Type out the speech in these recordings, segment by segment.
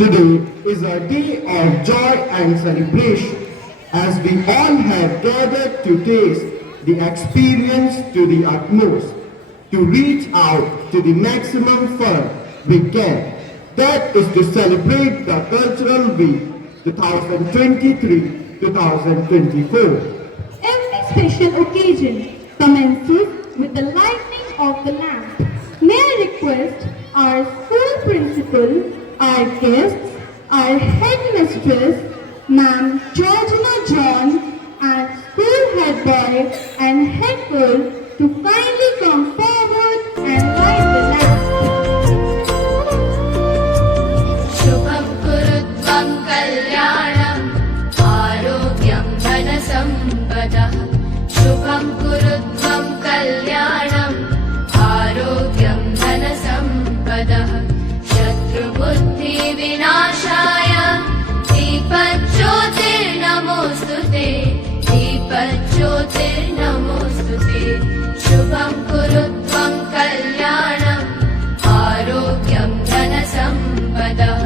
Today is a day of joy and celebration as we all have gathered to taste the experience to the utmost, to reach out to the maximum fun we can. That is to celebrate the Cultural Week 2023-2024. Every special occasion commences with the lighting of the lamp. May I request our school principal, our guests, our headmistress, Ma'am Georgina John, and school head boy and head girl to kindly come forward and light the lamp. शुभं कुरुत्वं कल्याणम् आरोग्यं धनसम्पदः शुभं कुरुत्वं कल्याणम् आरोग्यं धनसम्पदः शत्रुबुद्धिविनाशाय दीपज्योतिर्नमोऽस्तु ते दीपज्योतिर्नमोऽस्तु ते शुभं कुरुत्वं कल्याणम् आरोग्यं धनसम्पदः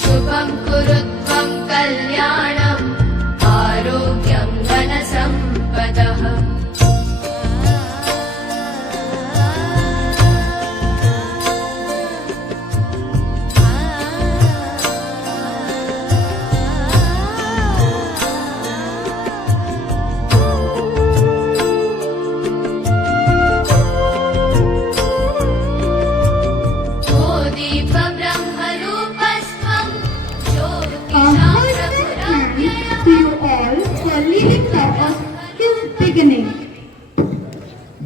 शुभं कुरुत्वं कल्याणम् आरोग्यं धनसम्पदः To you all for leading the auspicious beginning.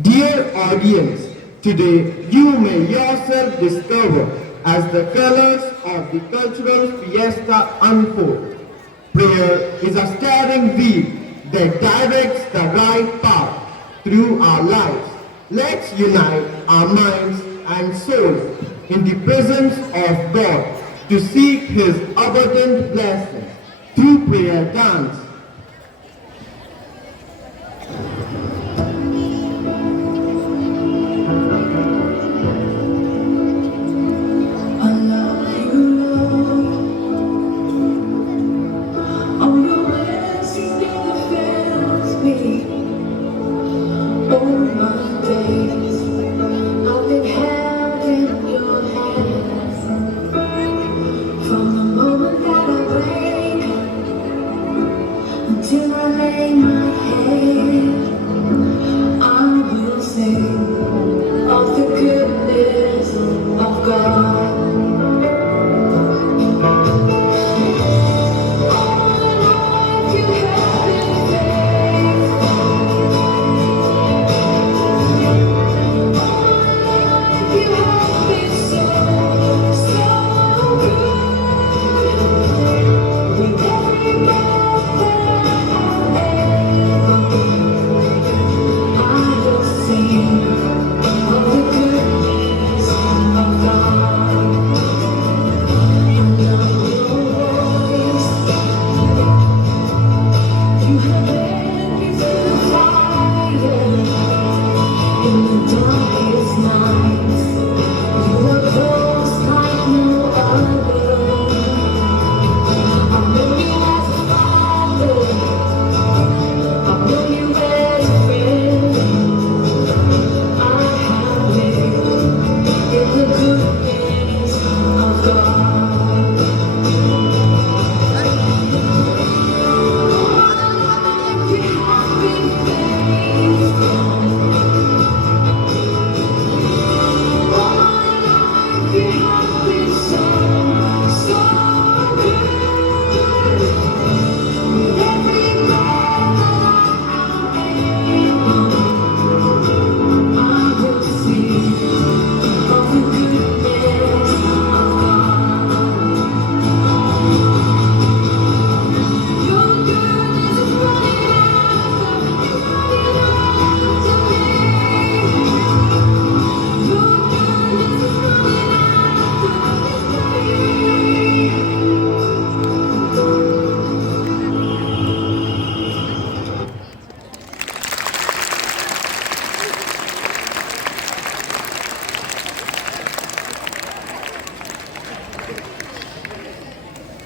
Dear audience, today you may yourself discover as the colors of the cultural fiesta unfold. Prayer is a steering wheel that directs the right path through our lives. Let's unite our minds and souls in the presence of God to seek His abundant blessings through prayer dance. Till I lay my head, I will sing of the goodness of God. All my life you have been faithful. All my life you have been so, so good. With every breath that I will sing of the goodness of God.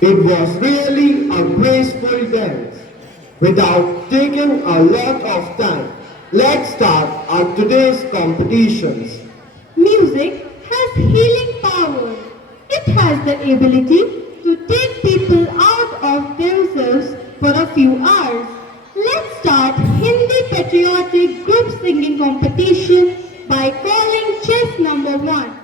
It was really a graceful dance. Without taking a lot of time, let's start our today's competitions. Music has healing power. It has the ability to take people out of themselves for a few hours. Let's start Hindi patriotic group singing competition by calling chess number 1.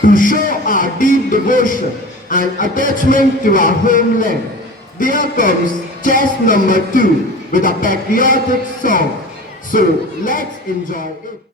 To show our deep devotion nation and attachment to our homeland. There comes chess number 2 with a patriotic song. So let's enjoy it.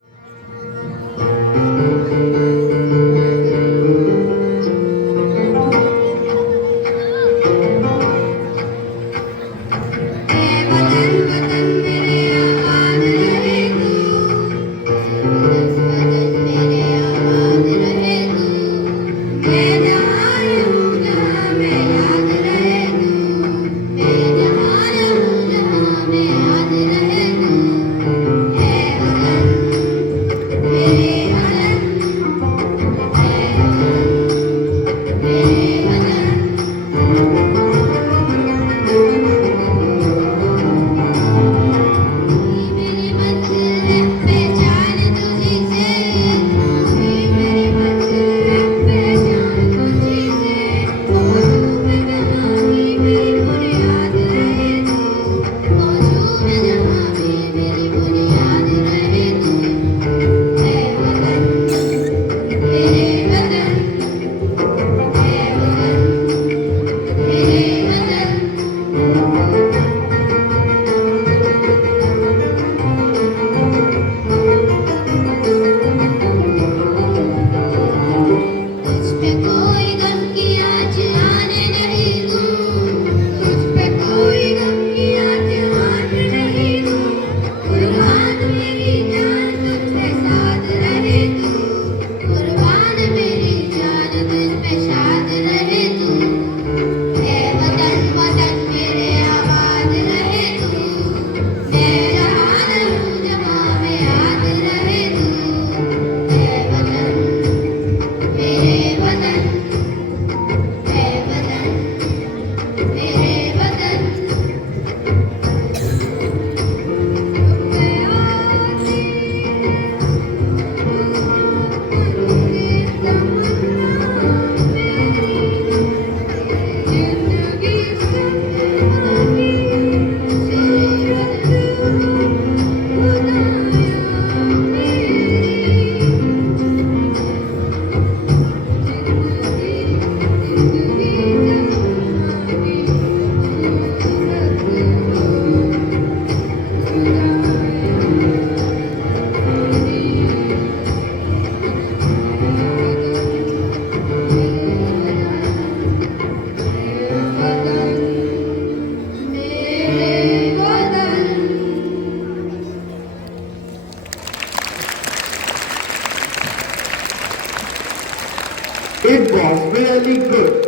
It was really good.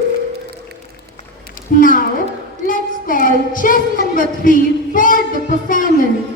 Now, let's call chess number 3 for the performance.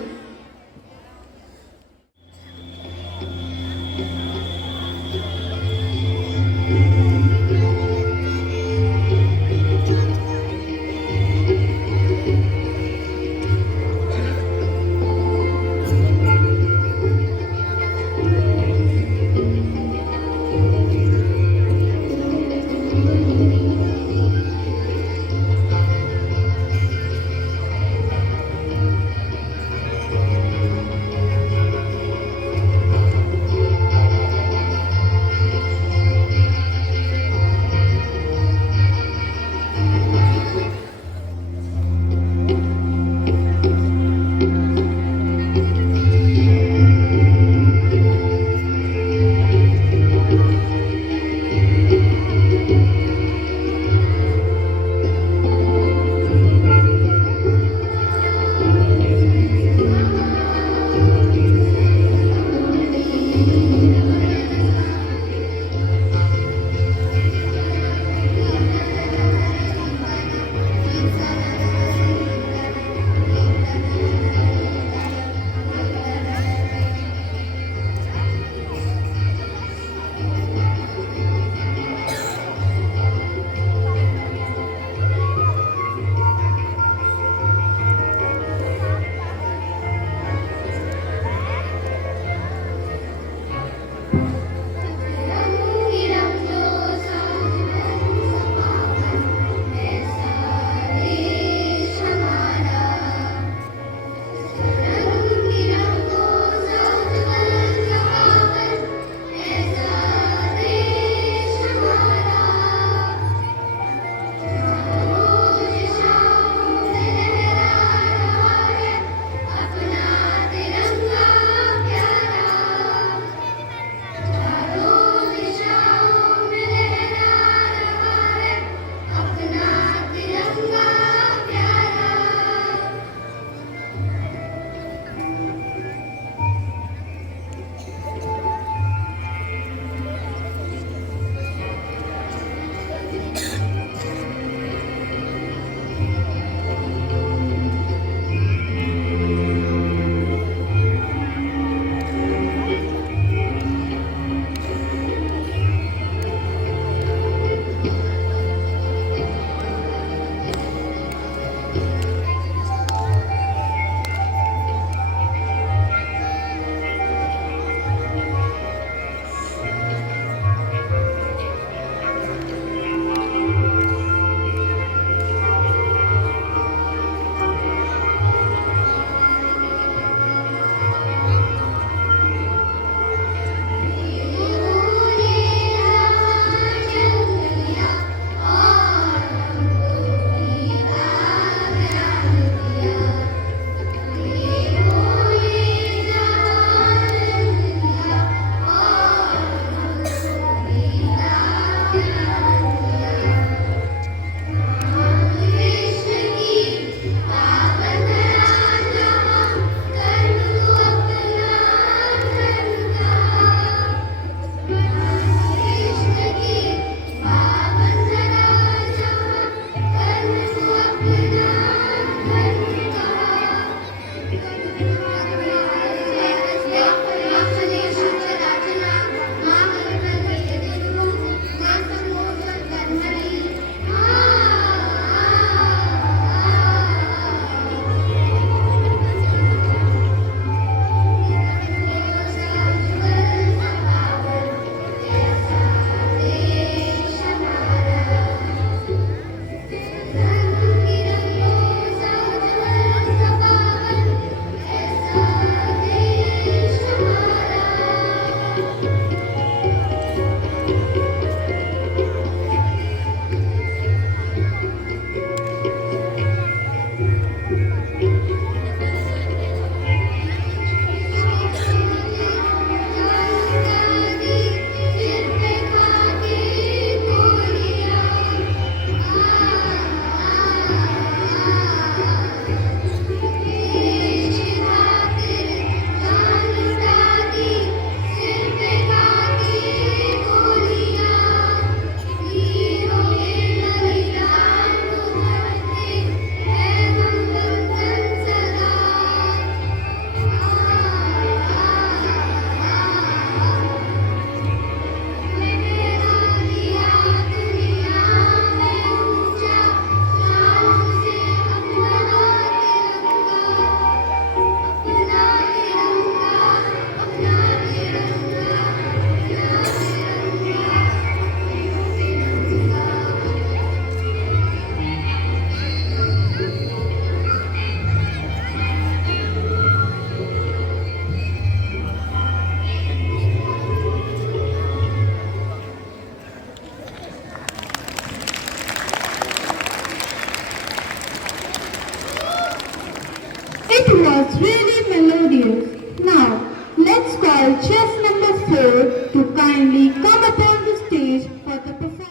kindly come upon the stage for the performance.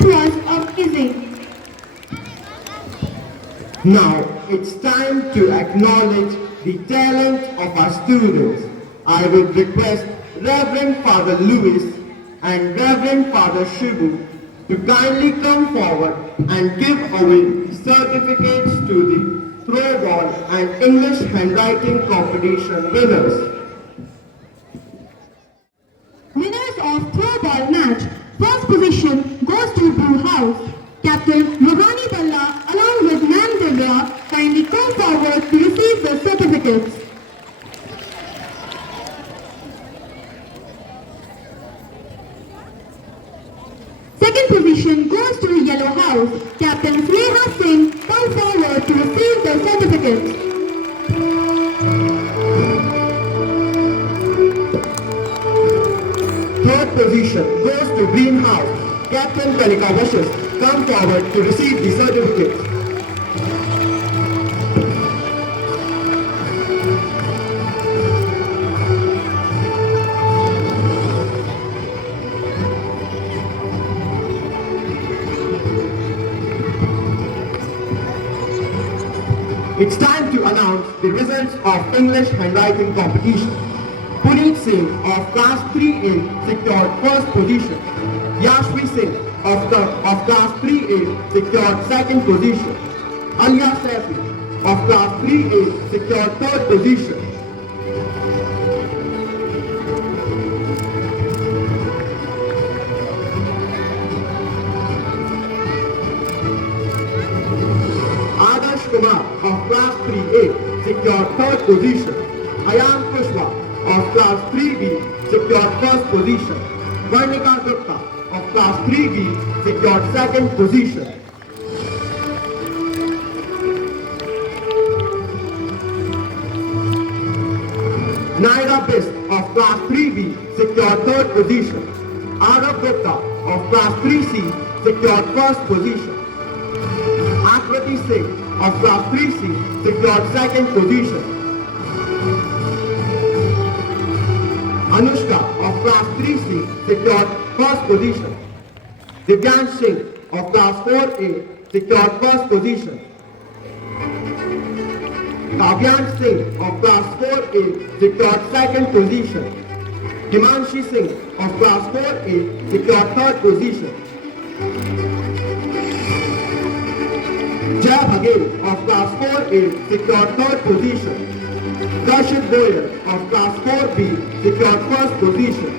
Was amazing. Now it's time to acknowledge the talent of our students. I would request Reverend Father Louis and Reverend Father Shibu to kindly come forward and give away the certificates to the throwball and English handwriting competition winners. Winners of throwball match. First position goes to Blue House. Captain Rohani Balla along with Ma'am Divya kindly come forward to receive the certificates. Second position goes to Yellow House. Captain Sneha Singh come forward to receive the certificates. Third position goes to Green House. Captain Kalika Wishes come forward to receive the certificate. It's time to announce the results of English handwriting competition. Puneet Singh of class 3A secured first position. Yashvi Singh of class 3A secured second position. Alia Saifi of class 3A secured third position. Adarsh Kumar of class 3A secured third position. Ayan Kushwa of class 3B secured secured first position. Varnika Gupta of class 3B secured second position. Naira Bist of class 3B secured third position. Arav Gupta of class 3C secured first position. Akriti Singh of class 3C secured second position. Anushka of class 3C secured first position. Divyansh Singh of class 4A secured first position. Kavyansh Singh of class 4A secured second position. Himanshi Singh of class 4A secured third position. Jai Bhagel of class 4A secured third position. Darshit Goyal of class 4B secured first position.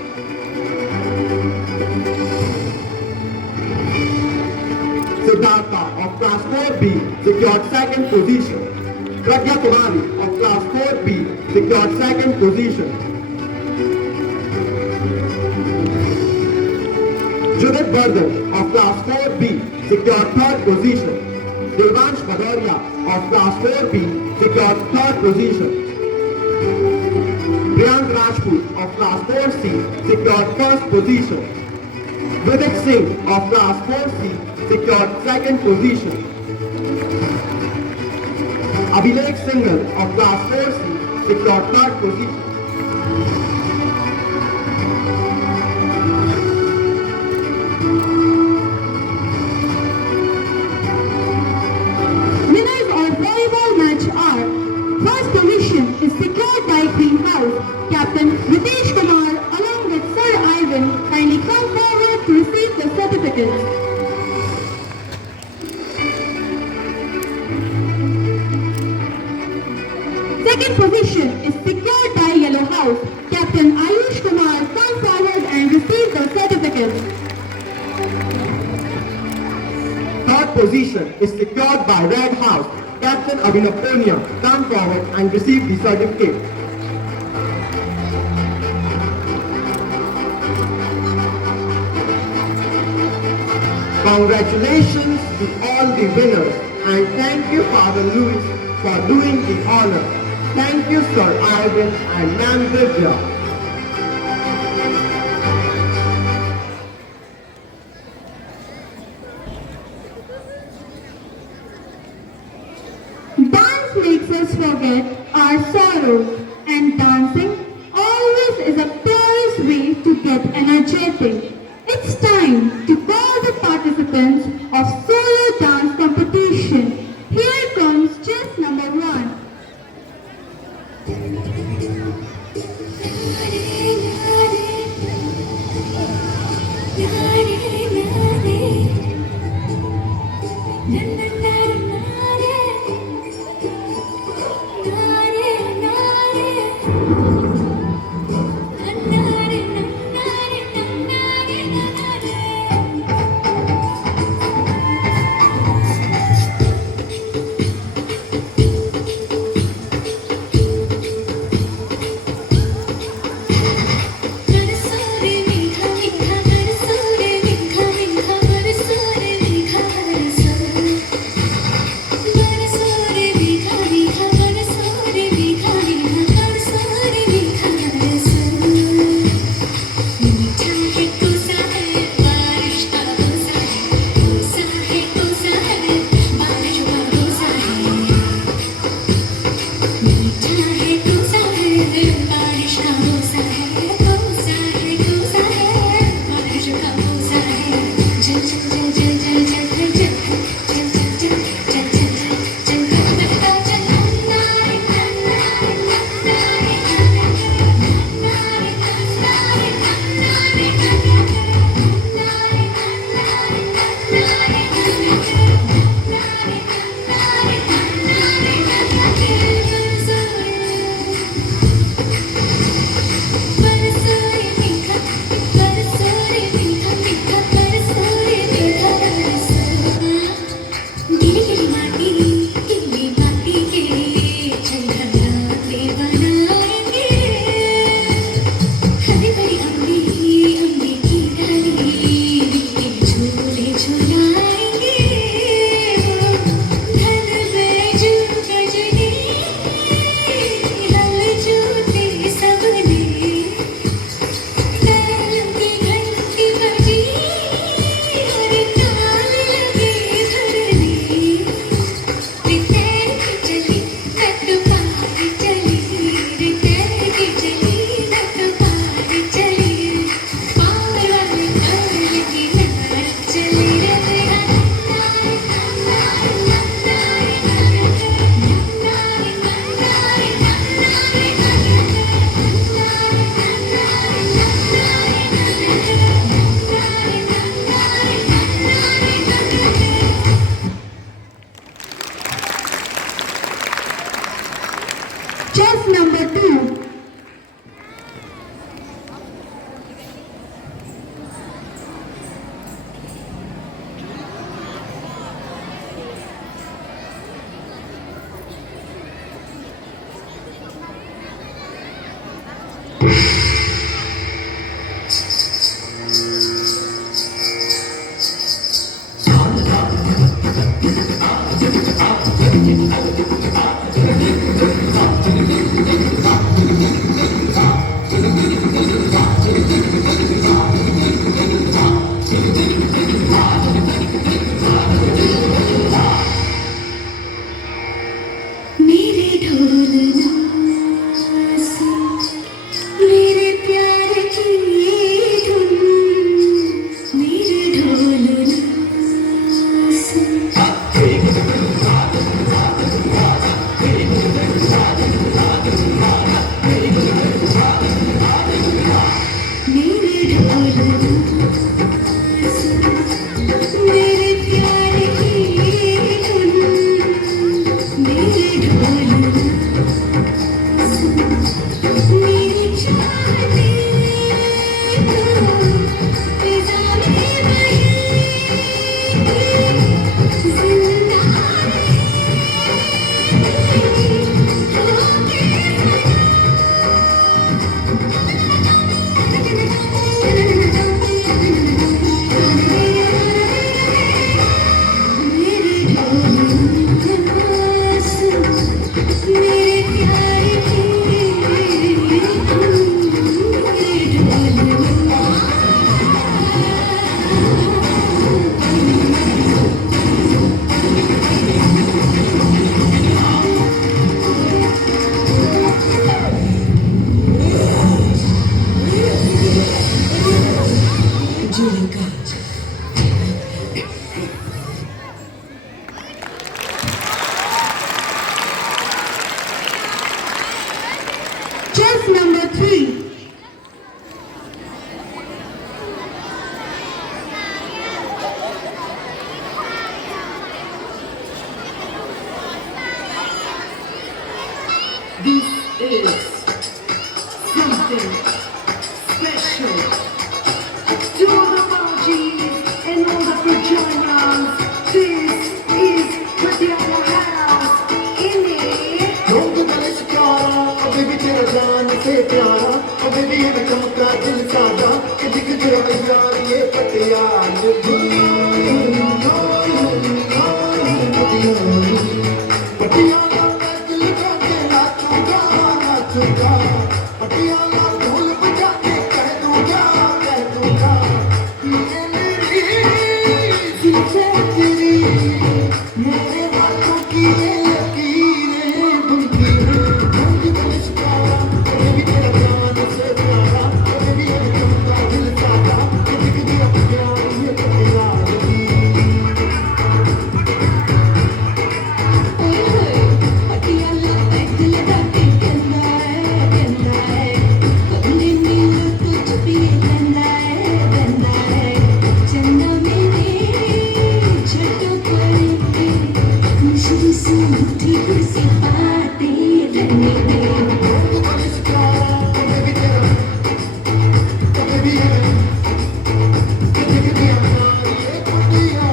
Siddhartha of class 4B secured second position. Pragya Kumari of class 4B secured second position. Judith Bardhan of class 4B secured third position. Devansh Bhadoria of class 4B secured third position. Priyank Rajput of class 4C secured first position. Vidit Singh of class 4C secured second position. Abhilekh Singhal of class 4C secured third position. Winners of volleyball match are: first position is secured by Green House. Captain Ritesh Kumar along with Sir Ivan kindly come forward to receive the certificates. Second position is secured by Yellow House. Captain Ayush Kumar come forward and receive the certificates. Third position is secured by Red House. Captain Abhinav Punya come forward and receive the certificate. Congratulations to all the winners and thank you Father Louis for doing the honor. Thank you Sir Ivan and Ma'am Divya. Dance makes us forget our sorrows, and dancing always is a purest way to get energetic. It's time to call the participants of solo dance competition. Here comes chess number 1. मेरे प्यार की धुन मेरे ढोल मेरी चाहते को फिजा में बहेगी जिंदा मेरे ढोल मेरे प्यार की मेरे ढोल Chess number 3. This is something special to all the Bauchis and all the Virginians. This is Patiala House in it. लोग गले शिकारा अबे भी तेरा जान से प्यारा अबे भी ये चमका दिल सादा कि दिख जरा यार ये पटियाल पटियाला मैं दिल का के नाचूंगा नाचूंगा पटियाला ढोल बजा के कह दूंगा ये मेरी जुल्फे तेरी मेरे हाथों की ये लकीरें बुनती हैं रंग बलिष्ठारा कभी भी तेरा जान से प्यारा कभी भी ये चमका दिल सादा कि दिख जरा प्यार ये पटियाला पटियाला पैक लगा के कहना है अपने नील कुछ भी कहना है चंदा मेरे छठों पड़ेंगे मुश्किल से मुट्ठी से बातें रहने दे रंग बलिष्ठारा कभी भी तेरा कभी भी ये कि दिख जरा ये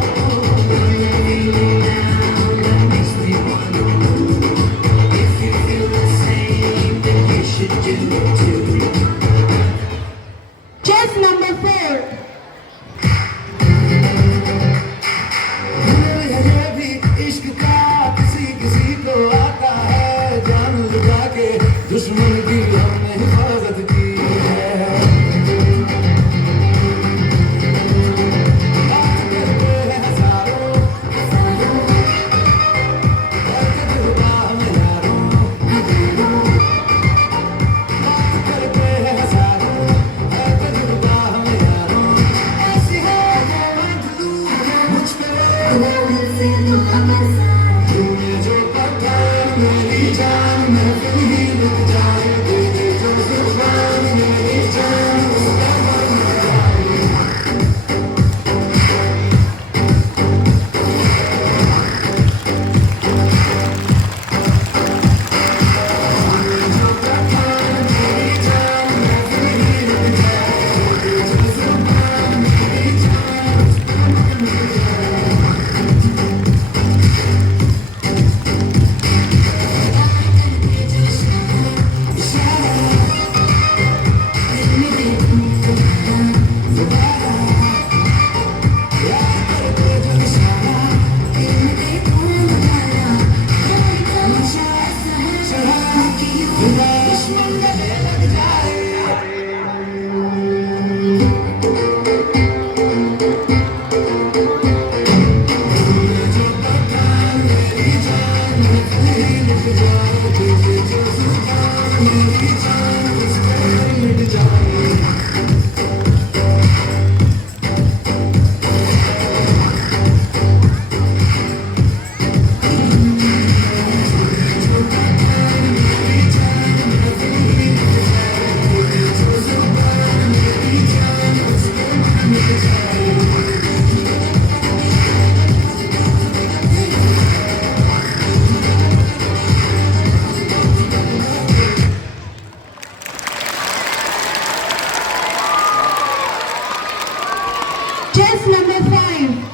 Chess number 4. ये भी इश्क का किसी किसी को आता है जान लगा के दुश्मन की हमने हिफाजत की है बात करते हैं हजारों बात तजुर्बा में यारों बात करते हैं हजारों बात तजुर्बा में यारों Chess number 5.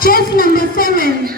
Chess number 7.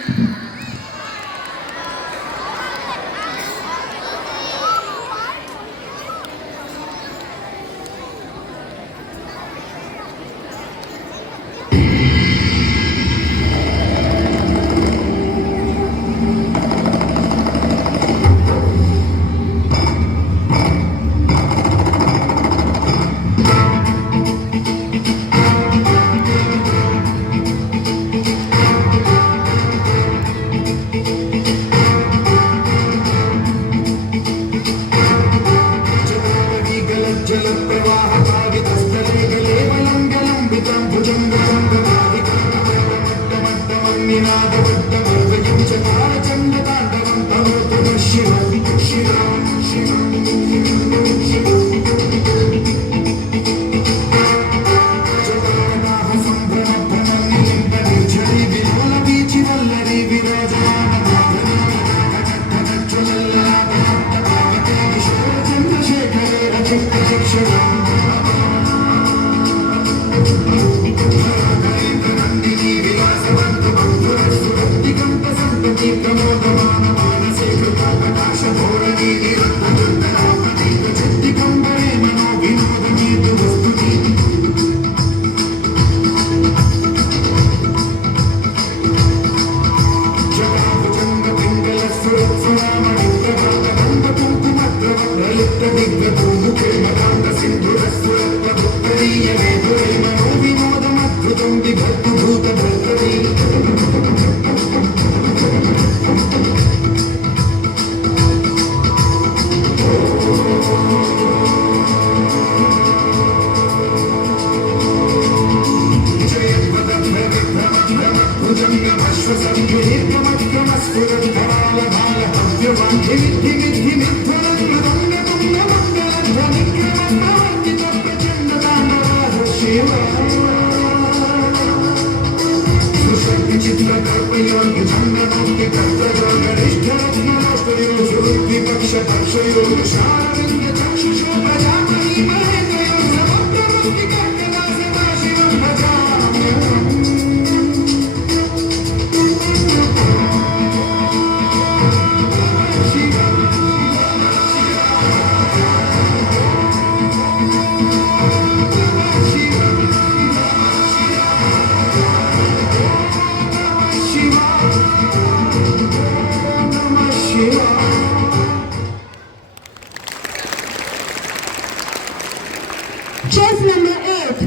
Chess number 8.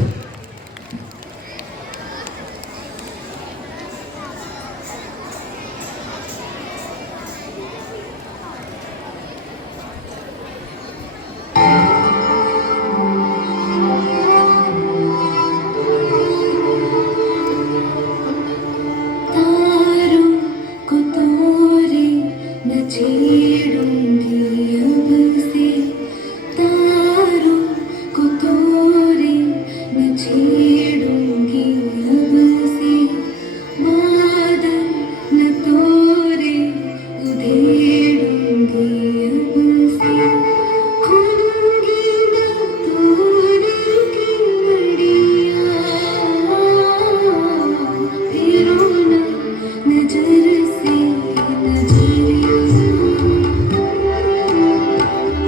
तारों को तोड़े न छेड़ूंगी अब से, तारों को तोड़े न छेड़ूंगी अब से, बादल न तोड़े उधेड़ूंगी अब से, खोलूंगी न तोड़े की लड़ियां, फेरो न नजर से नजरिया,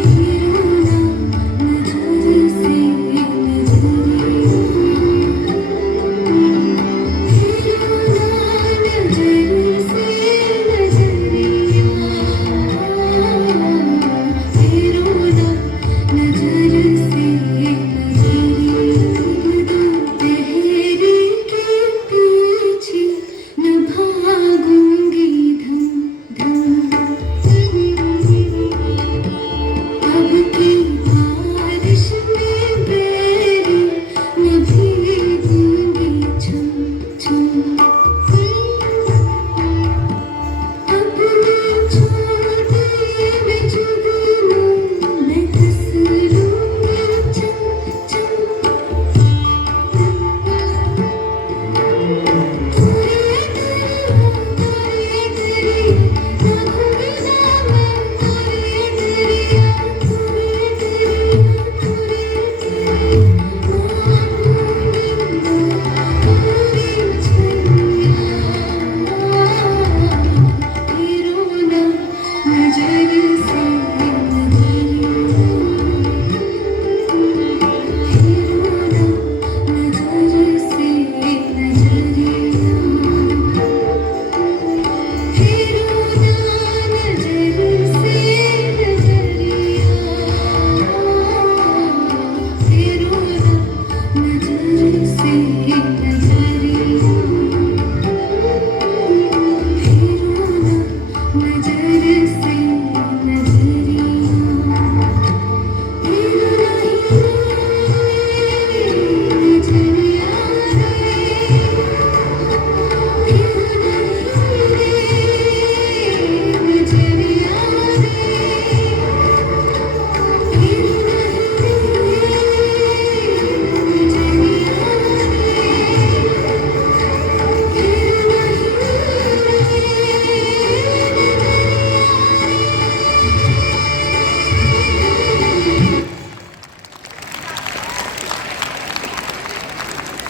फेरो न नजर से नजरिया, फेरो न नजर से नजरिया, फेरो न नजर से नजरिया, दोपहर के पीछे न भागूंगी धम धम, अब की बारिश में बेरी न भीगूंगी छम छम, अपने छोटे में जुगनू मैं हंस लूंगी चम चम,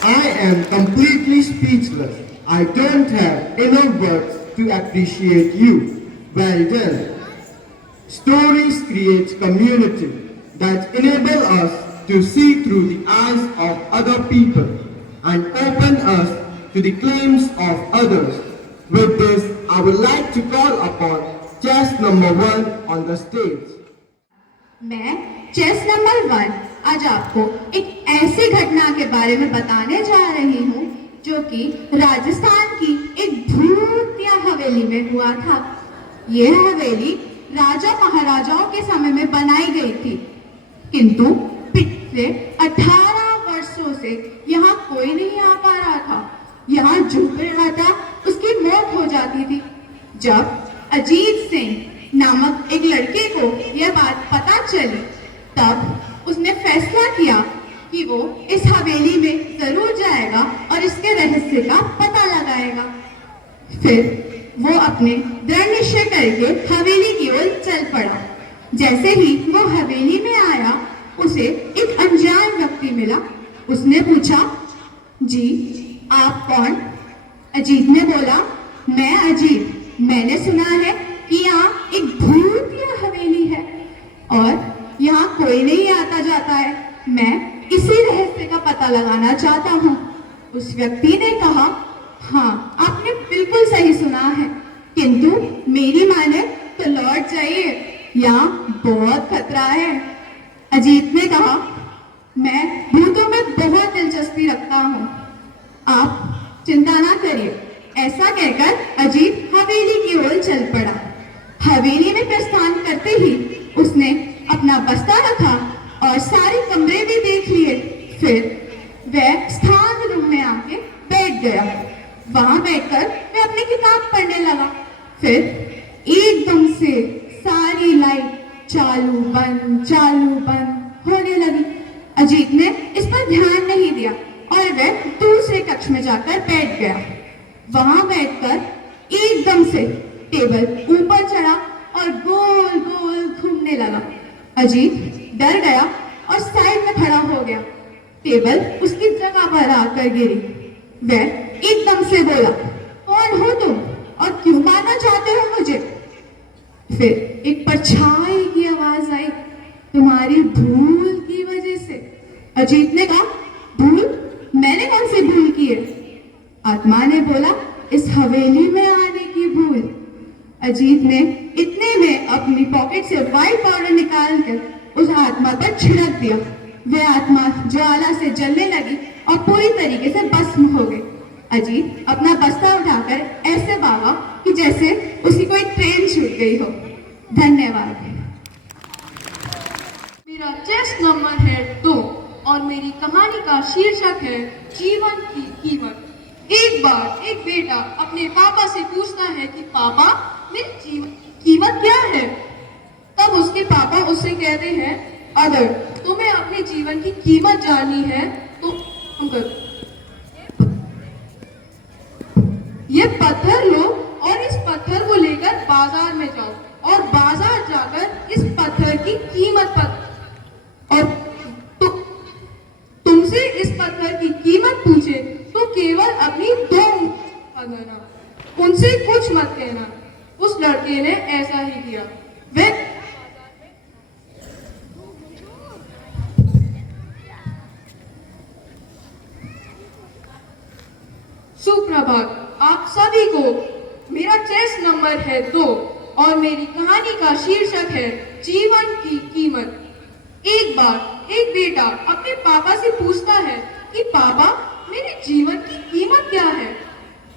I am completely speechless. I don't have enough words to appreciate you. Well done. Stories create community that enable us to see through the eyes of other people and open us to the claims of others. With this, I would like to call upon chess number 1 on the stage. मैं chest number 1 आज आपको एक ऐसी घटना के बारे में बताने जा रही हूँ जो कि राजस्थान की एक भूतिया हवेली में हुआ था। यह हवेली राजा महाराजाओं के समय में बनाई गई थी, किंतु पिछले 18 वर्षों से यहाँ कोई नहीं आ पा रहा था। यहाँ जो भी रहा था उसकी मौत हो जाती थी। जब अजीत सिंह नामक एक लड़के को यह बात पता चली, तब उसने फैसला किया कि वो इस हवेली में जरूर जाएगा और इसके रहस्य का पता लगाएगा। फिर वो अपने दृढ़ निश्चय करके हवेली की ओर चल पड़ा। जैसे ही वो हवेली में आया, उसे एक अनजान व्यक्ति मिला। उसने पूछा, जी आप कौन? अजीत ने बोला, मैं अजीत। मैंने सुना है कि यहाँ एक भूतिया हवेली है और यहाँ कोई नहीं आता जाता है। मैं इसी रहस्य का पता लगाना चाहता हूँ। उस व्यक्ति ने कहा, हाँ आपने बिल्कुल सही सुना है, किंतु मेरी माने तो लौट जाइए, यहाँ बहुत खतरा है। अजीत ने कहा, मैं भूतों में बहुत दिलचस्पी रखता हूँ, आप चिंता ना करिए। ऐसा कहकर अजीत हवेली की ओर चल पड़ा। हवेली में प्रस्थान करते ही उसने अपना बस्ता रखा और सारे कमरे भी देख लिए। फिर वह स्थान रूम में आके बैठ गया। वहां बैठकर वह अपनी किताब पढ़ने लगा। फिर एकदम से सारी लाइट चालू बंद होने लगी। अजीत ने इस पर ध्यान नहीं दिया और वह दूसरे कक्ष में जाकर बैठ गया। वहां बैठकर एकदम से टेबल ऊपर चढ़ा और गोल गोल घूमने लगा। अजीत डर गया और साइड में खड़ा हो गया। टेबल उसकी जगह पर आकर गिरी। वह एकदम से बोला, कौन हो तुम और क्यों मारना चाहते हो मुझे? फिर एक परछाई की आवाज आई, तुम्हारी भूल की वजह से। अजीत ने कहा, भूल? मैंने कौन सी भूल की है? आत्मा ने बोला, इस हवेली में आने की भूल। अजीत ने इतने में अपनी पॉकेट से व्हाइट पाउडर निकालकर उस आत्मा पर छिड़क दिया। वह आत्मा ज्वाला से जलने लगी और पूरी तरीके से भस्म हो गई। अजीत अपना बस्ता उठाकर ऐसे भागा कि जैसे उसकी कोई ट्रेन छूट गई हो। धन्यवाद। मेरा चेस्ट नंबर है 2 और मेरी कहानी का शीर्षक है जीवन की कीमत। एक बार एक बेटा अपने पापा से पूछता है कि पापा, मेरी जीवन की कीमत क्या है? तब उसके पापा उससे कहते हैं, अगर तुम्हें अपने जीवन की कीमत जाननी है तो ये पत्थर लो और इस पत्थर को लेकर बाजार में जाओ और बाजार जाकर इस पत्थर की कीमत और तुमसे इस पत्थर की कीमत पूछे तो केवल अपनी 2 देना, उनसे कुछ मत कहना। उस लड़के ने ऐसा ही किया। वह सुप्रभात आप सभी को। मेरा चेस्ट नंबर है 2 और मेरी कहानी का शीर्षक है जीवन की कीमत। एक बार एक बेटा अपने पापा से पूछता है कि पापा, मेरे जीवन की कीमत क्या है?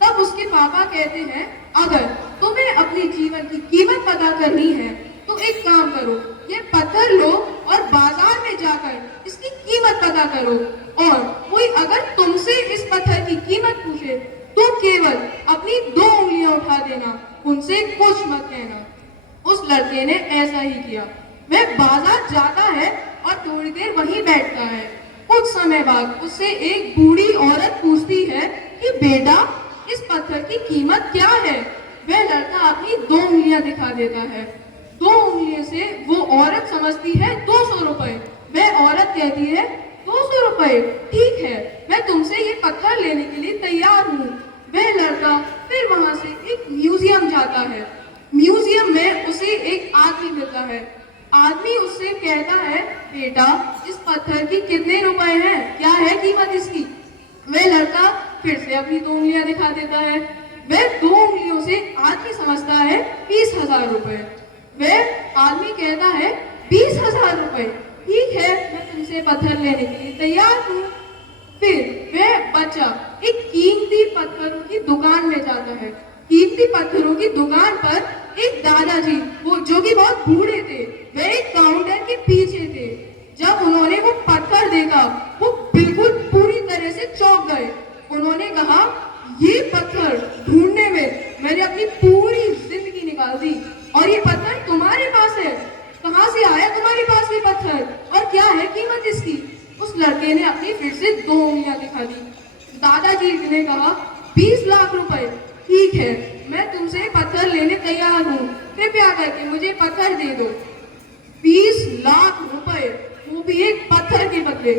तब उसके पापा कहते हैं, अगर तुम्हें अपने जीवन की कीमत पता करनी है तो एक काम करो, ये पत्थर लो और बाजार में जाकर इसकी कीमत पता करो और कोई अगर तुमसे इस पत्थर की कीमत पूछे तो केवल अपनी 2 उंगलियां उठा देना, उनसे कुछ मत कहना। उस लड़के ने ऐसा ही किया। वह बाजार जाता है और थोड़ी देर वहीं बैठता है। कुछ समय बाद उससे एक बूढ़ी औरत पूछती है कि बेटा, इस पत्थर की कीमत क्या है? वह लड़का अपनी 2 उंगलियां दिखा देता है। 2 उंगलियों से वो औरत समझती है 200 रुपए। वह औरत कहती है, 200 रुपए, ठीक है, मैं तुमसे ये पत्थर लेने के लिए तैयार हूँ। वह लड़का फिर वहां से एक म्यूजियम जाता है। म्यूजियम में उसे एक आदमी मिलता है। आदमी उससे कहता है, बेटा, इस पत्थर की कितने रुपए हैं? क्या है कीमत इसकी? वह लड़का फिर से अपनी 2 उंगलियां दिखा देता है। वह 2 उंगलियों से आदमी समझता है 20,000 रुपए। वह आदमी कहता है, 20,000 रुपए, ठीक है, मैं तुमसे पत्थर लेने के लिए तैयार हूँ। फिर वह बच्चा एक कीमती पत्थरों की दुकान में जाता है। कीमती पत्थरों की दुकान पर एक दादाजी, वो जो कि बहुत बूढ़े थे, वह एक काउंटर के पीछे थे। जब उन्होंने वो पत्थर देखा, वो बिल्कुल पूरी तरह से चौंक गए। उन्होंने कहा, ये पत्थर ढूंढने में मैंने अपनी पूरी जिंदगी निकाल दी, और ये पत्थर तुम्हारे पास है। कहाँ से आया तुम्हारे पास ये पत्थर, और क्या है कीमत इसकी? उस लड़के ने अपनी फिर से 2 उंगलियां दिखा दी। दादाजी ने कहा, 20 लाख रुपए। ठीक है, मैं तुमसे पत्थर लेने तैयार हूँ, कृपया करके मुझे पत्थर दे दो। 20 लाख रुपए, वो भी एक पत्थर के बदले।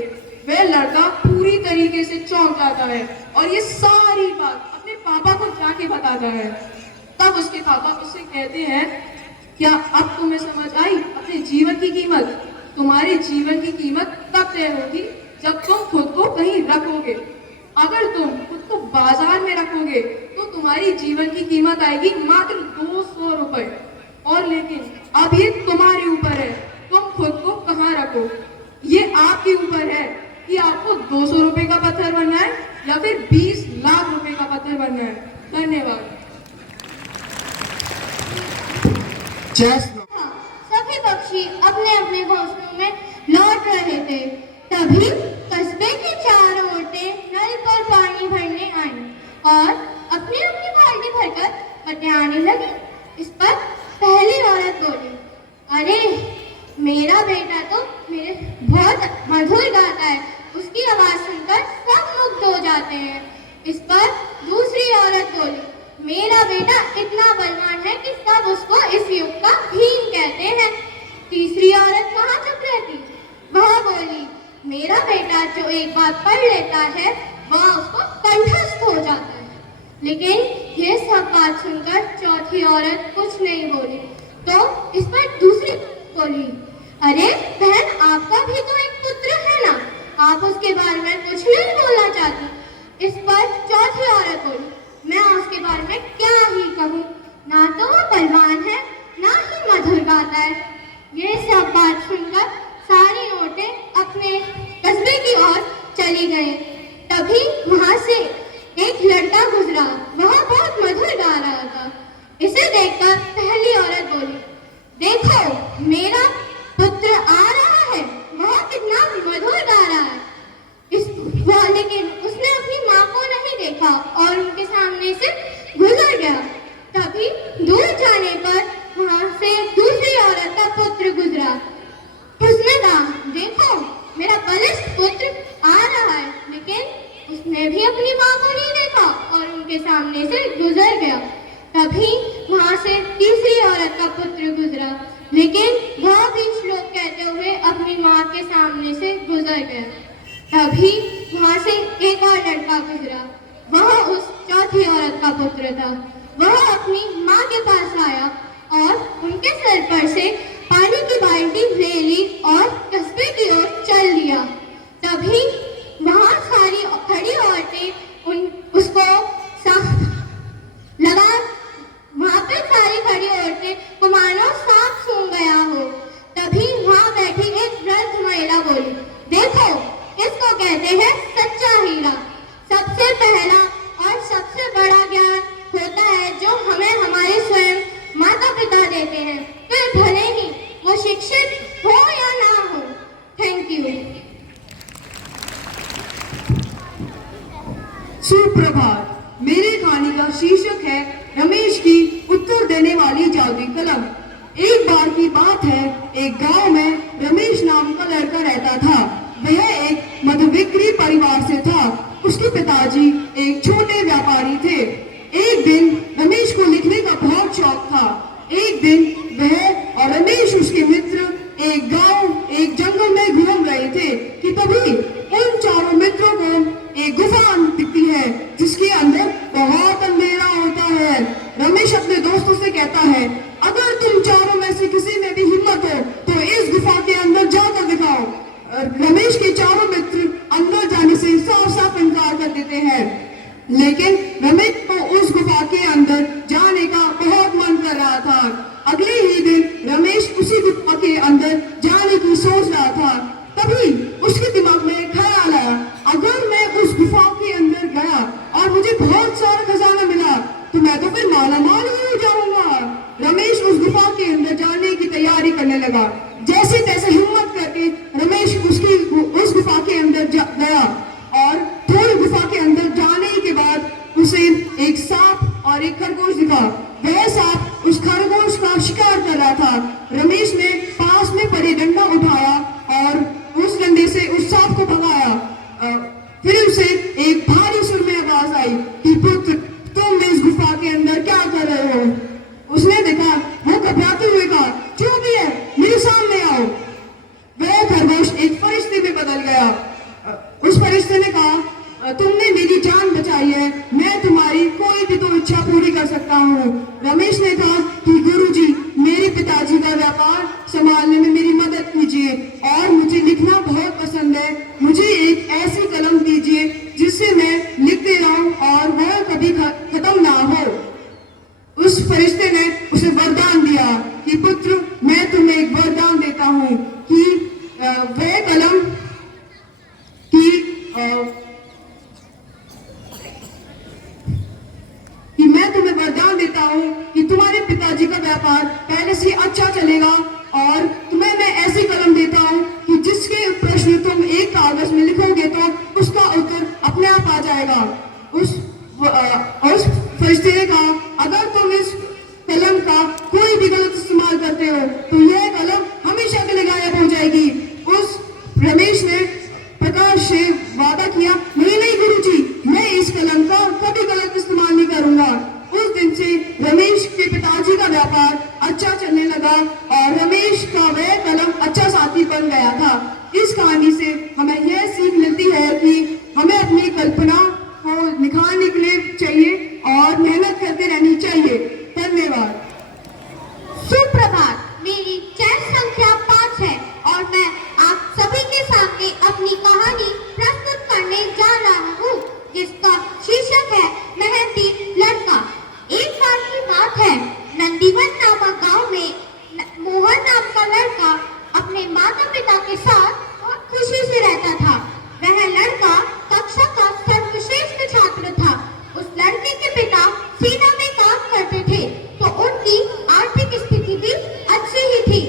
वह लड़का पूरी तरीके से चौंक जाता है और ये सारी बात अपने पापा को जाके बताता है। तब उसके पापा उससे कहते हैं, क्या अब तुम्हें समझ आई अपने जीवन की कीमत? तुम्हारे जीवन की कीमत तब तय होगी जब तुम खुद को कहीं रखोगे। अगर तुम खुद को बाजार में रखोगे तो तुम्हारी जीवन की कीमत आएगी मात्र 200 रुपए। और लेकिन अब ये तुम्हारे ऊपर है, तुम खुद को कहाँ रखो। ये आपके ऊपर है कि आपको 200 रुपए का पत्थर बनना है या फिर 20 लाख रुपए का पत्थर बनना है। धन्यवाद। हाँ, सभी पक्षी अपने अपने घोंसलों में लौट रहे थे। तभी कस्बे की चारों औरतें नल पर पानी भरने आईं और अपनी अपनी बाल्टी भरकर पटियाने लगी। इस पर पहली औरत बोली, अरे मेरा बेटा तो मेरे बहुत मधुर गाता है, उसकी आवाज सुनकर सब मुग्ध हो जाते हैं। इस पर दूसरी औरत बोली, मेरा बेटा इतना बलवान है कि सब उसको इस युग का भीम कहते हैं। तीसरी औरत कहाँ चुप रहती, वह बोली, मेरा बेटा जो एक बात पढ़ लेता है वह उसको कंठस्थ हो जाता है। लेकिन ये सब बात सुनकर चौथी औरत कुछ नहीं बोली। तो इस पर दूसरी बोली, अरे बहन, आपका भी तो एक पुत्र है ना, आप उसके बारे में कुछ नहीं बोलना चाहती। इस पर चौथी औरत बोली, मैं उसके बारे में क्या ही कहूँ, ना तो वो बलवान है ना ही मधुर गाता है। ये सब बात सुनकर सारी औरतें अपने कस्बे की ओर चली गईं। तभी वहां से एक लड़का गुजरा, वह बहुत मधुर गा रहा था। इसे देखकर पहली औरत बोली, देखो मेरा पुत्र आ रहा है, वह कितना मधुर गा रहा है। लेकिन उसने अपनी माँ को नहीं देखा और उनके सामने से गुजर गया। तभी दूर जाने पर वहां से दूसरी औरत का पुत्र गुजरा। उसने कहा, देखो मेरा बलिष्ठ पुत्र आ रहा है, लेकिन उसने भी अपनी माँ को नहीं देखा और उनके सामने से गुजर गया। तभी वहां से तीसरी औरत का पुत्र गुजरा, लेकिन वह भी श्लोक कहते हुए अपनी माँ के सामने से गुजर गया। तभी वहां से एक और लड़का गुजरा, वह उस चौथी औरत का पुत्र था। वह अपनी माँ के पास आया और उनके सर पर से पानी की बाल्टी ले ली और कस्बे की ओर चल दिया। तभी वहां सारी खड़ी औरतें उसको लगा, वहां पे सारी खड़ी औरतें को मानो सांप सूंघ गया हो। तभी वहां बैठी एक वृद्ध महिला बोली, देखो इसको कहते हैं सच्चा हीरा। सबसे पहला और सबसे बड़ा ज्ञान होता है जो हमें हमारे स्वयं माता पिता देते हैं, फिर भले ही वो शिक्षित हो या ना हो। Thank you. सुप्रभात। मेरी कहानी का शीर्षक है रमेश की उत्तर देने वाली जादुई कलम। एक बार की बात है, एक गांव में रमेश नाम का लड़का रहता था। वह एक मधुविक्री परिवार से था। उसके पिताजी एक छोटे व्यापारी थे। एक दिन रमेश को लिखने का बहुत शौक था। एक दिन वह और रमेश उसके मित्र एक गांव एक जंगल में घूम रहे थे कि तभी उन चारों मित्रों को एक गुफा दिखती है जिसके अंदर बहुत अंधेरा होता है। रमेश अपने दोस्तों से कहता है, अगर तुम चारों में से किसी में भी हिम्मत हो तो इस गुफा के अंदर जाकर दिखाओ। रमेश के चारों मित्र अंदर जाने से साफ साफ इनकार कर देते हैं, लेकिन रमेश को उस गुफा के अंदर जाने का बहुत मन कर रहा था। अगले ही दिन रमेश उसी गुफा के अंदर जाने की सोच रहा था। तभी उसके दिमाग में ख्याल आया, अगर मैं बहुत सारा खजाना मिला तो मैं तो फिर माला माल ही हो जाऊंगा। रमेश उस गुफा के अंदर जाने की तैयारी करने लगा। जैसे तैसे हिम्मत करके रमेश उस गुफा के अंदर गया और थोड़ी गुफा के अंदर जाने के बाद उसे एक सांप और एक खरगोश दिखा। वह सांप उस खरगोश का शिकार कर रहा था। रमेश ने पास में पड़े डंडा उठाया और उस डंडे से उस सांप को भगाया। फिर उसे एक भारी सुर में आवाज आई कि पुत्र, तुम इस गुफा के अंदर क्या कर रहे हो? उसने देखा, वो घबराते हुए कहा, जो भी है मेरे सामने आओ। वह खरगोश एक फरिश्ते में बदल गया। उस फरिश्ते ने कहा, तुमने मेरी जान बचाई है, मैं तुम्हारी कोई भी तो इच्छा पूरी कर सकता हूँ। रमेश ने कहा कि गुरुजी, मेरे पिताजी का व्यापार संभालने में मेरी मदद कीजिए और मुझे लिखना बहुत पसंद है। मुझे एक ऐसी कलम दीजिए जिससे मैं लिखते रहूं और वह कभी खत्म ना हो। उस फरिश्ते ने उसे वरदान दिया कि पुत्र, मैं तुम्हें एक वरदान देता हूँ कि वह कलम मैं तुम्हें वरदान देता हूँ कि तुम्हारे पिताजी का व्यापार पहले से अच्छा चलेगा और तुम्हें मैं ऐसी कलम देता हूँ कि जिसके प्रश्न तुम एक कागज में लिखोगे तो उसका उत्तर अपने आप आ जाएगा। उस फरिश्ते ने कहा, अगर तुम इस कलम का कोई भी गलत इस्तेमाल करते हो तो यह कलम हमेशा के लिए गायब हो जाएगी। उस रमेश ने प्रकाश से वादा किया, नहीं गुरुजी, मैं इस कलम का कभी गलत इस्तेमाल नहीं करूंगा। उस दिन से रमेश के पिताजी का व्यापार अच्छा चलने लगा और रमेश का वह कलम अच्छा साथी बन गया था। इस कहानी से हमें यह सीख मिलती है कि हमें अपनी कल्पना को निखारने के लिए चाहिए और मेहनत करते रहनी चाहिए। धन्यवाद। सुप्रभात। मेरी चेस संख्या 5 है और मैं आप सभी के सामने अपनी कहानी प्रस्तुत करने जा रहा हूँ, जिसका शीर्षक है मेहनती लड़का। एक बार की बात है, नंदीवन नामक गांव में मोहन नाम का लड़का अपने माता पिता के साथ बहुत खुशी से रहता था। वह लड़का कक्षा का सर्वश्रेष्ठ छात्र था। उस लड़के के पिता सेना में काम करते थे तो उनकी आर्थिक स्थिति भी अच्छी ही थी,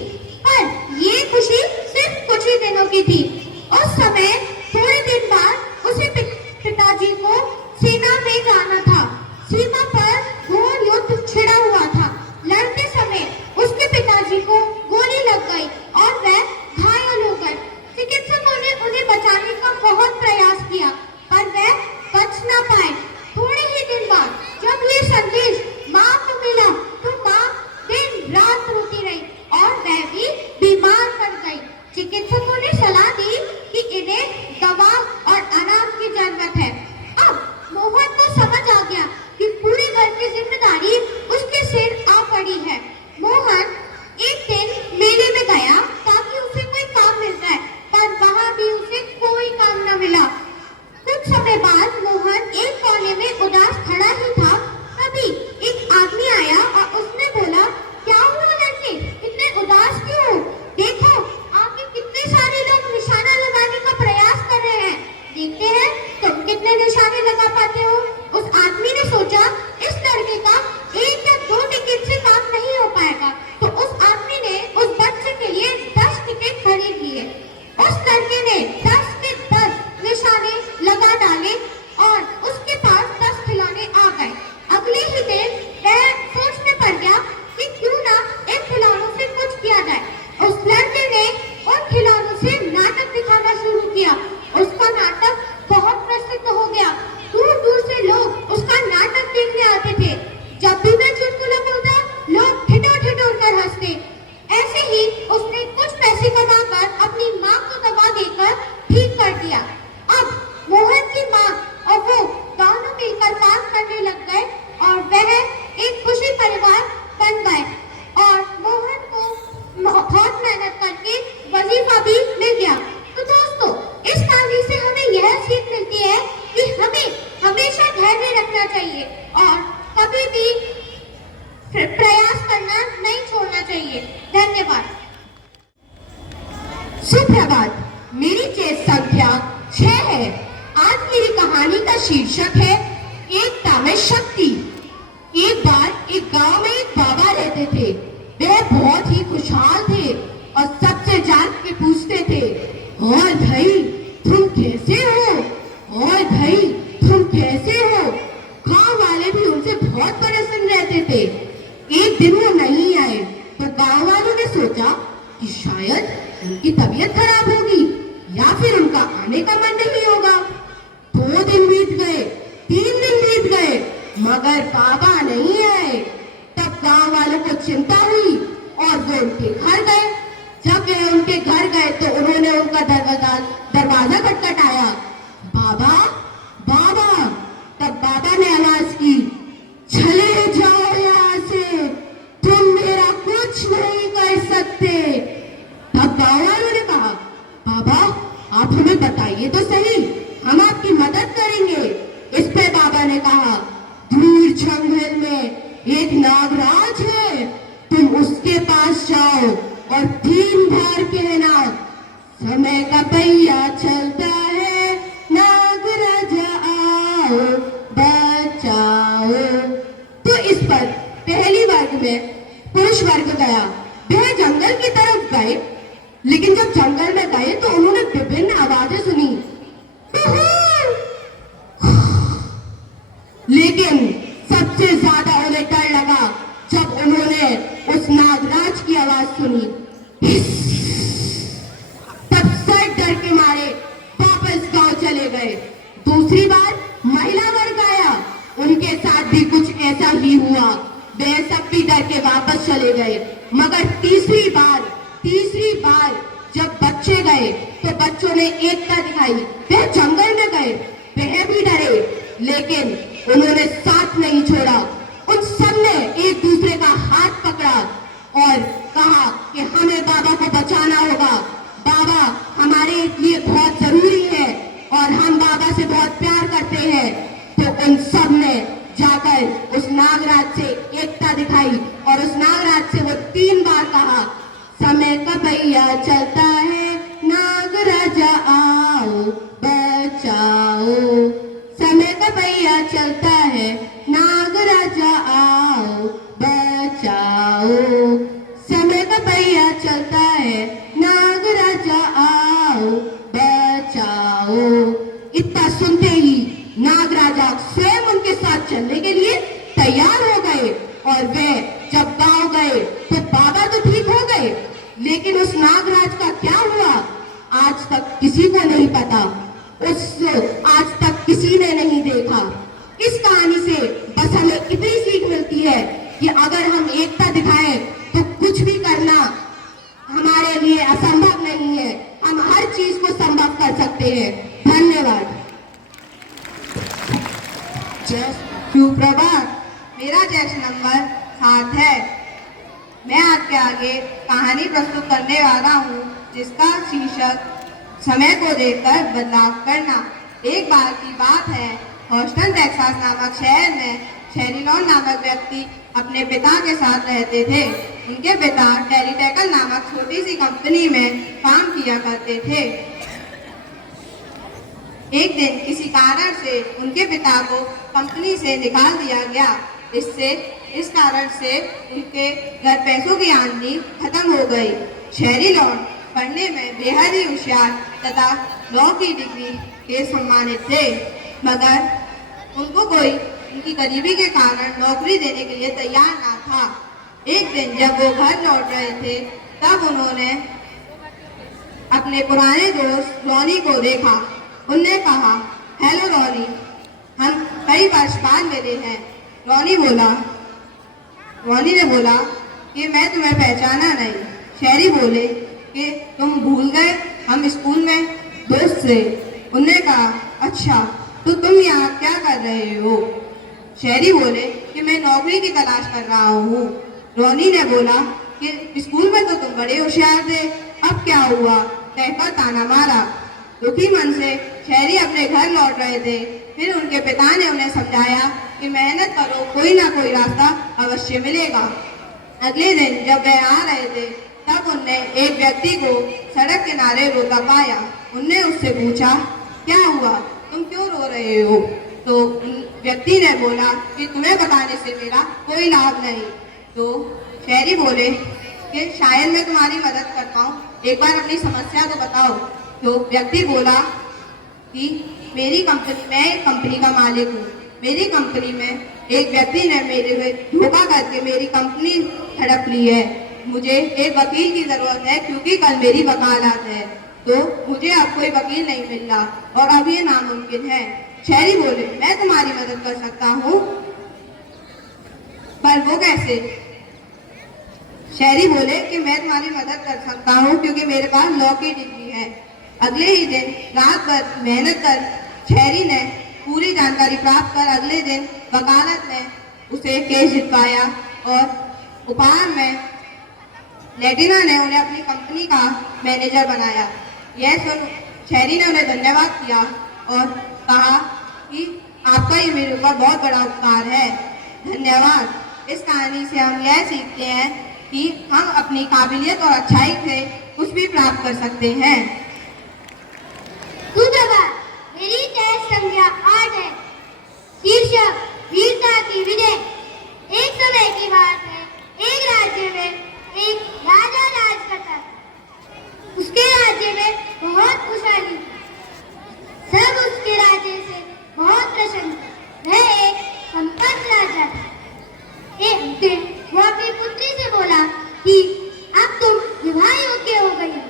पर ये खुशी सिर्फ कुछ ही दिनों की थी। उस समय थोड़े दिन बाद उसे पिताजी को सेना में जाना था। सीमा पर घोर युद्ध छिड़ा हुआ था। लड़ते समय उसके पिताजी को गोली लग गई और वह घायल हो गए। चिकित्सकों ने उन्हें बचाने का बहुत प्रयास किया, पर वह बच ना पाए। थोड़े ही दिन बाद जब ये संदेश माँ को मिला तो माँ दिन रात रोती रही और वह भी बीमार पड़ गई। चिकित्सकों ने सलाह दी कि इन्हें दवा और आराम की जरूरत है। अब मोहन को समझ आ गया कि पूरे घर की जिम्मेदारी उसके सिर आ पड़ी है। मोहन एक दिन मेले में गया ताकि उसे कोई काम मिल जाए, पर वहाँ भी उसे कोई काम न मिला। कुछ समय बाद मोहन एक कोने में उदास खड़ा ही था। तभी एक आदमी आया और उसने बोला, क्या हुआ लड़के, इतने उदास क्यों हो? देखो आगे कितने सारे लोग निशाना लगाने का प्रयास कर रहे हैं। देखते हैं तुम कितने निशाने लगा पाते हो। उस आदमी ने सोचा, इस लड़के का 1 या 2 टिकट से काम नहीं हो पाएगा, तो उस आदमी ने उस बच्चे के लिए 10 टिकट खरीद लिए। उस लड़के ने 10 के 10 निशाने लगा डाले और उसके पास 10 खिलौने आ गए। अगले ही दिन वह सोच में पड़ गया कि क्यों ना इन खिलौनों से कुछ किया जाए। उस लड़के ने उन खिलौनों से नाटक दिखाना शुरू किया। उसका नाटक बहुत प्रसिद्ध हो गया। दूर दूर से लोग उसका नाटक देखने आते थे। जब भी वह चुटकुला बोलता, लोग ठिठुर कर हंसते। ऐसे ही उसने कुछ पैसे कमाकर अपनी माँ को दवा देकर ठीक कर दिया। अब मोहन की माँ और वो दोनों मिलकर काम करने लग गए और वह एक खुशी परिवार बन गए और मोहन को बहुत मेहनत करके वजीफा भी मिल गया। तो दोस्तों, इस कहानी से हमें यह सीख मिलती है कि हमें हमेशा धैर्य रखना चाहिए और कभी भी प्रयास करना नहीं छोड़ना चाहिए। धन्यवाद। सुप्रभात। मेरी चेस संख्या 6 है। आज मेरी कहानी का शीर्षक है एकता में शक्ति। एक बार एक गांव में एक बाबा रहते थे। वे बहुत ही खुशहाल थे और सबसे जान के पूछते थे, और भाई तुम कैसे हो, और भाई तुम कैसे हो। गांव वाले भी उनसे बहुत परेशान रहते थे। एक दिन वो नहीं आए तो गांव वालों ने सोचा कि शायद उनकी तबीयत खराब होगी या फिर उनका आने का मन नहीं होगा। 2 दिन बीत गए, 3 दिन बीत गए, मगर बाबा नहीं आए। तब गांव वालों को चिंता हुई और वो उनके घर गए। जब वे उनके घर गए तो उन्होंने उनका दरवाजा खटखटाया, बाबा बाबा। तब बाबा ने आवाज की, चले जाओ यहाँ से, तुम मेरा कुछ नहीं कर सकते। तब गांव वालों ने कहा, बाबा आप हमें बताइए तो सही, हम आपकी मदद करेंगे। इस पे बाबा ने कहा, दूर जंगल में एक नागराज है, तुम उसके पास जाओ और 3 बार कहना, समय का पहिया चलता है, नागराजा आओ बचाओ। तो इस पर पहली वर्ग में पुरुष वर्ग गया। वह जंगल की तरफ गए, लेकिन जब जंगल में गए तो उन्होंने विभिन्न आवाजें सुनी, लेकिन सबसे ज्यादा उन्हें डर लगा जब उन्होंने उस नागराज की आवाज सुनी। तब सब डर के मारे वापस गांव चले गए। दूसरी बार महिला वर्ग आया, उनके साथ भी कुछ ऐसा ही हुआ। वे सब भी डर के वापस चले गए। मगर तीसरी बार जब बच्चे गए तो बच्चों ने एकता दिखाई। वे जंगल में गए, वह भी डरे, लेकिन उन्होंने साथ नहीं छोड़ा। उन सब ने एक दूसरे का हाथ पकड़ा और कहा कि हमें बाबा को बचाना होगा। बाबा हमारे लिए बहुत जरूरी है और हम बाबा से बहुत प्यार करते हैं। तो उन सब ने जाकर उस नागराज से एकता दिखाई और उस नागराज से वो 3 बार कहा, समय का पहिया चलता है, नागराजा आओ बचाओ। समय का पहिया चलता है, नागराजा आओ बचाओ। समय का पहिया चलता है, नागराजा आओ बचाओ। इतना सुनते ही नागराजा स्वयं उनके साथ चलने के लिए तैयार हो गए और वे जब गांव गए तो बाबा तो ठीक हो गए, लेकिन उस नागराज का क्या हुआ आज तक किसी को नहीं पता। आज तक किसी ने नहीं देखा। इस कहानी से बस हमें इतनी सीख मिलती है कि अगर हम एकता दिखाएं तो कुछ भी करना हमारे लिए असंभव नहीं है। हम हर चीज को संभव कर सकते हैं। धन्यवाद। सुप्रभात, मेरा चेस्ट नंबर 7 है। मैं आपके आगे कहानी प्रस्तुत करने वाला हूँ जिसका शीर्षक समय को देखकर बदलाव करना। एक बार की बात है, हॉस्टन टेक्सास नामक शहर में शेरिलॉन नामक व्यक्ति अपने पिता के साथ रहते थे। उनके पिता टेलीटेकल नामक छोटी सी कंपनी में काम किया करते थे। एक दिन किसी कारण से उनके पिता को कंपनी से निकाल दिया गया। इस कारण से उनके घर पैसों की आमदनी खत्म हो गई। शेरिलॉन पढ़ने में बेहद ही होशियार तथा लॉ की डिग्री के सम्मानित थे, मगर उनको कोई उनकी गरीबी के कारण नौकरी देने के लिए तैयार ना था। एक दिन जब वो घर लौट रहे थे तब उन्होंने अपने पुराने दोस्त रॉनी को देखा। उनने कहा, हेलो रॉनी, हम कई वर्ष बाद मिले हैं। रॉनी ने बोला कि मैं तुम्हें पहचाना नहीं। शेरी बोले कि तुम भूल गए, हम स्कूल में दोस्त थे। उनने कहा, अच्छा तो तुम यहाँ क्या कर रहे हो? शेरी बोले कि मैं नौकरी की तलाश कर रहा हूँ। रॉनी ने बोला कि स्कूल में तो तुम बड़े होशियार थे, अब क्या हुआ? कहकर ताना मारा। दुखी मन से शेरी अपने घर लौट रहे थे। फिर उनके पिता ने उन्हें समझाया कि मेहनत करो, कोई ना कोई रास्ता अवश्य मिलेगा। अगले दिन जब वे आ रहे थे तब उनने एक व्यक्ति को सड़क किनारे रोता पाया। उनने उससे पूछा, क्या हुआ, तुम क्यों रो रहे हो? तो उन व्यक्ति ने बोला कि तुम्हें बताने से मेरा कोई लाभ नहीं। तो शहरी बोले कि शायद मैं तुम्हारी मदद कर पाऊँ, एक बार अपनी समस्या तो बताओ। तो व्यक्ति बोला कि मेरी कंपनी, मैं एक कंपनी का मालिक हूँ, मेरी कंपनी में एक व्यक्ति ने मेरे में धोखा करके मेरी कंपनी हड़प ली है। मुझे एक वकील की जरूरत है क्योंकि कल मेरी वकालत है, तो मुझे अब कोई वकील नहीं मिल रहा और अब ये नामुमकिन है। शहरी बोले मैं तुम्हारी मदद कर सकता हूँ, पर वो कैसे? शहरी बोले कि मैं तुम्हारी मदद कर सकता हूँ क्योंकि मेरे पास लॉ की डिग्री है। अगले ही दिन रात भर मेहनत कर शहरी ने पूरी जानकारी प्राप्त कर अगले दिन वकालत ने उसे केस जितवाया और उपहार में लेटिना ने उन्हें अपनी कंपनी का मैनेजर बनाया। यह सुन शहरी ने उन्हें धन्यवाद किया और कहा कि आपका ये मेरे ऊपर बहुत बड़ा उपकार है, धन्यवाद। इस कहानी से हम यह सीखते हैं कि हम अपनी काबिलियत और अच्छाई से कुछ भी प्राप्त कर सकते हैं। सुप्रभात, मेरी टेस्ट संख्या 8 है। शीर्षक वीरता की विजय। एक समय की बात है, एक राज्य में एक राजा राज करता था। उसके राज्य में बहुत खुशहाली थी, सब उसके राज्य से बहुत प्रसन्न थे। वह एक संपन्न राजा था। एक दिन वो अपनी पुत्री से बोला कि अब तुम विवाह योग्य हो गई हो।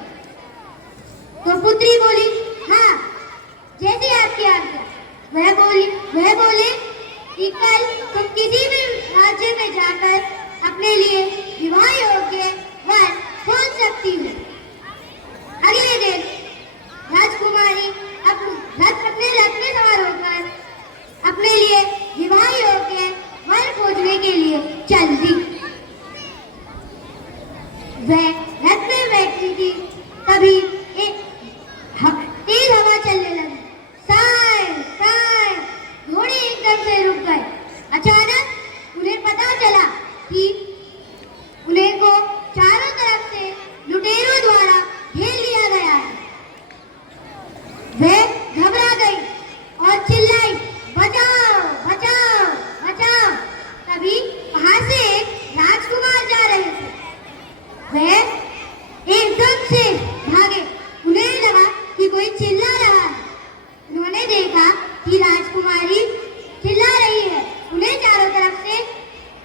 तो पुत्री बोली हाँ, जैसे आपकी आज्ञा। वह बोले कि कल तुम किसी भी राज्य में जाकर अपने लिए विवाह योग्य वर खोज सकती हो। अगले दिन राजकुमारी अपने रथ में सवार होकर अपने लिए विवाह योग्य वर खोजने के लिए चल दी। वह रथ में बैठी थी, तभी एक तेज हवा चलने लगी। साय साय घोड़े एकदम से रुक गए। अचानक उन्हें पता चला कि उन्हें को चारों तरफ से लुटेरों द्वारा घेर लिया गया है। वह घबरा गई और चिल्लाई बचाओ बचाओ बचाओ। तभी वहां से एक राजकुमार जा रहे थे। वह एकदम से भागे। उन्हें लगा कि कोई चिल्ला रहा है। उन्होंने देखा कि राजकुमारी चिल्ला रही है। उन्हें चारों तरफ से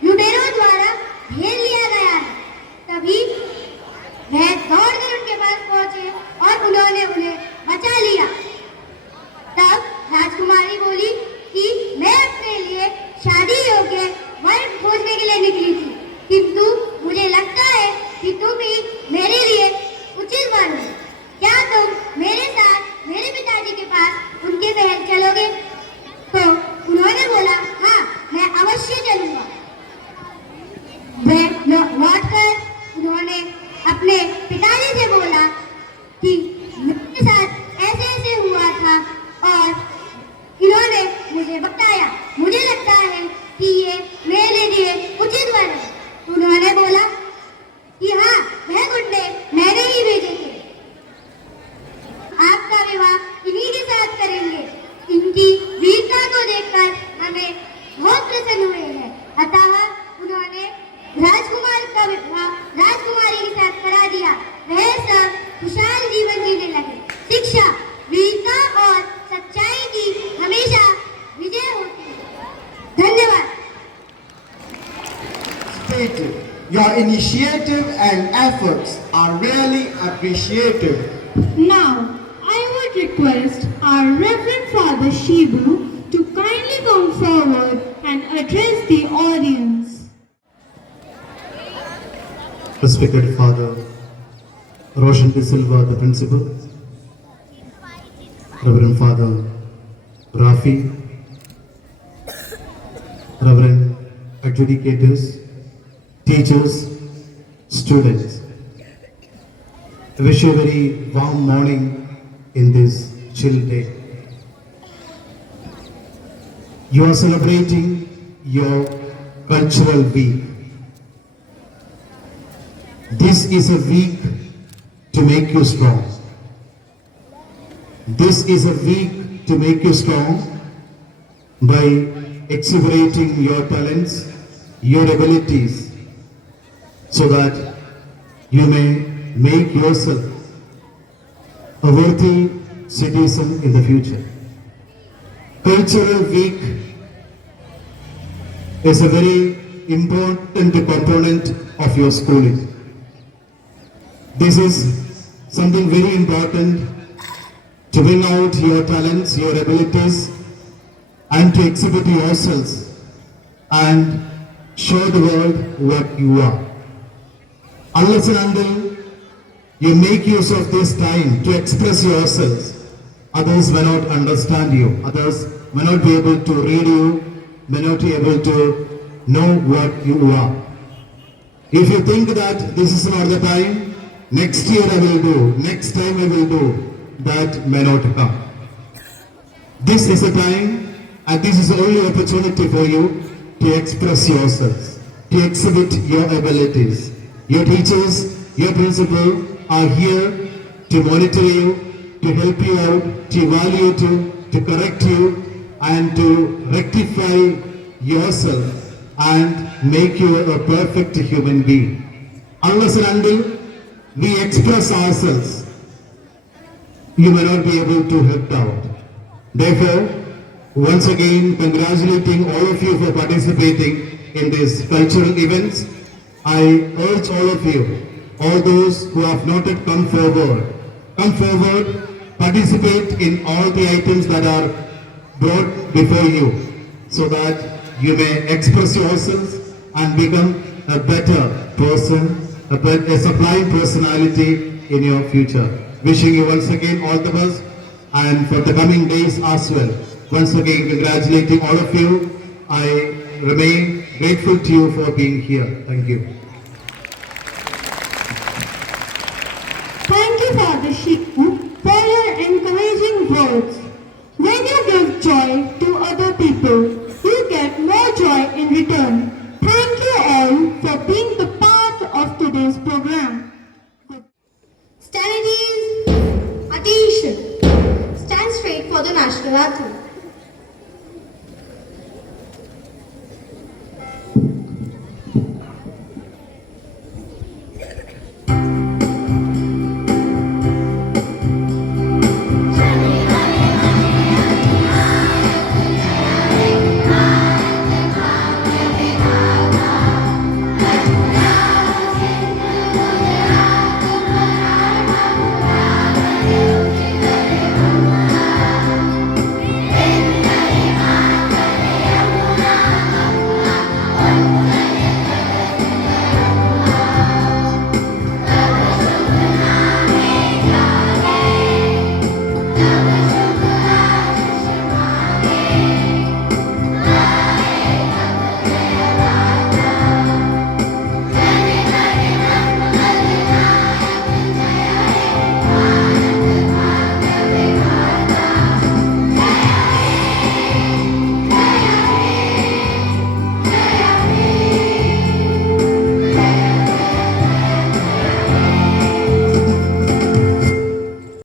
लुटेरों द्वारा घेर लिया गया है। तभी वह दौड़कर उनके पास पहुंचे और उन्होंने उन्हें बचा लिया। तब राजकुमारी बोली कि मैं अपने लिए शादी योग्य वर खोजने के लिए निकली थी, किंतु मुझे लगता है कि तुम ही मेरे लिए उचित वर हो। क्या तुम मेरे साथ मेरे पिताजी के पास उनके महल चलोगे? तो उन्होंने बोला हाँ, मैं अवश्य चलूंगा। वह लौटकर उन्होंने अपने पिताजी से बोला कि मेरे साथ ऐसे ऐसे हुआ था और इन्होंने मुझे बताया। मुझे लगता है कि ये मेरे लिए उचित वर है। उन्होंने बोला कि हाँ, वह गुंडे मैंने ही भेजे थे। आपका विवाह इन्हीं के साथ करेंगे। इनकी वीरता को देखकर हमें बहुत प्रसन्न हुए हैं। अतः उन्होंने राजकुमार का विवाह राजकुमारी के साथ करा दिया। वह सब खुशहाल जीवन जीने लगे। शिक्षा, वीरता और सच्चाई की हमेशा विजय होती है। धन्यवाद। Stated. Your initiative and efforts are really appreciated. Now, I would request our Reverend Father Shibu to kindly come forward and address the audience. Respected Father Roshan De Silva, the Principal, Reverend Father Rafi, Reverend Adjudicators, teachers, students, I wish you a very warm morning in this chill day. You are celebrating your cultural week. This is a week to make you strong. This is a week to make you strong by exhibitating your talents, your abilities, so that you may make yourself a worthy citizen in the future. Cultural week is a very important component of your schooling. This is something very important to bring out your talents, your abilities, and to exhibit yourselves and show the world what you are. Unless and until you make use of this time to express yourselves, others may not understand you, others may not be able to read you, may not be able to know what you are. If you think that this is not the time, next year I will do, next time I will do, that may not come. This is a time and this is the only opportunity for you to express yourselves, to exhibit your abilities. Your teachers, your principal are here to monitor you, to help you out, to evaluate you, to correct you, and to rectify yourself and make you a perfect human being. Unless and until we express ourselves, you may not be able to help out. Therefore, once again, congratulating all of you for participating in these cultural events. I urge all of you, all those who have not yet come forward, participate in all the items that are brought before you, so that you may express yourselves and become a better person, a sublime personality in your future. Wishing you once again all the best, and for the coming days as well. Once again, congratulating all of you. I remain grateful to you for being here. Thank you.